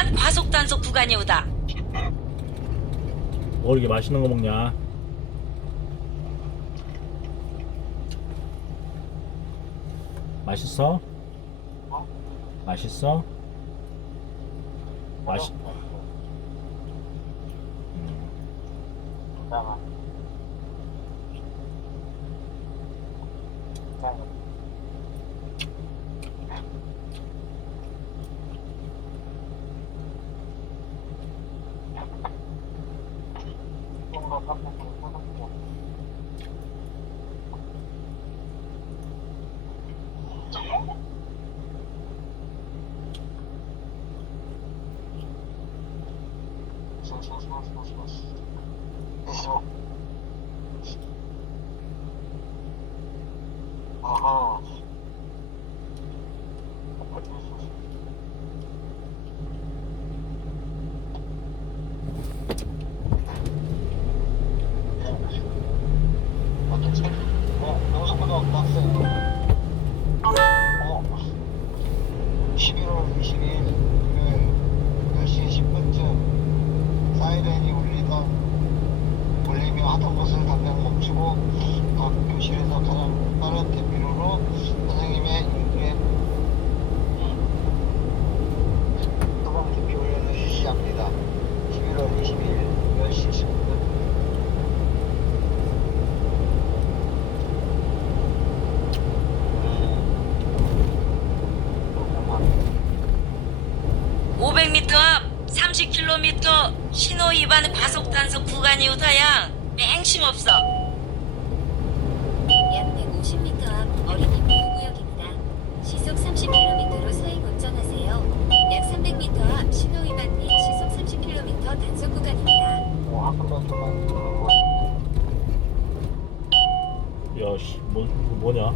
위반 과속 단속 구간이 오다. 뭐 이렇게 맛있는 거 먹냐? 맛있어? 맛있어? 맛있. 음, 아하. 어떻지? 어, 영상보다 빡세요. 어, 11월 22일 그 10시 10분쯤 사이렌이 하던 것을 당장 멈추고 각 교실에서 가장 빠른 대피로로 선생님의 인도에 소방 대피 훈련을 실시합니다. 11월 22일 10시 10분 음, 500m 앞 30km 신호 위반 과속 단속 구간이 오다야 맹심 없어. 약 150m 앞 어린이 보호구역입니다. 시속 30km로 서행 운전하세요. 약 300m 앞 신호 위반 및 시속 30km 단속 구간입니다. 뭐 학교만 좀만 들는 거 야, 씨, 뭐, 뭐냐?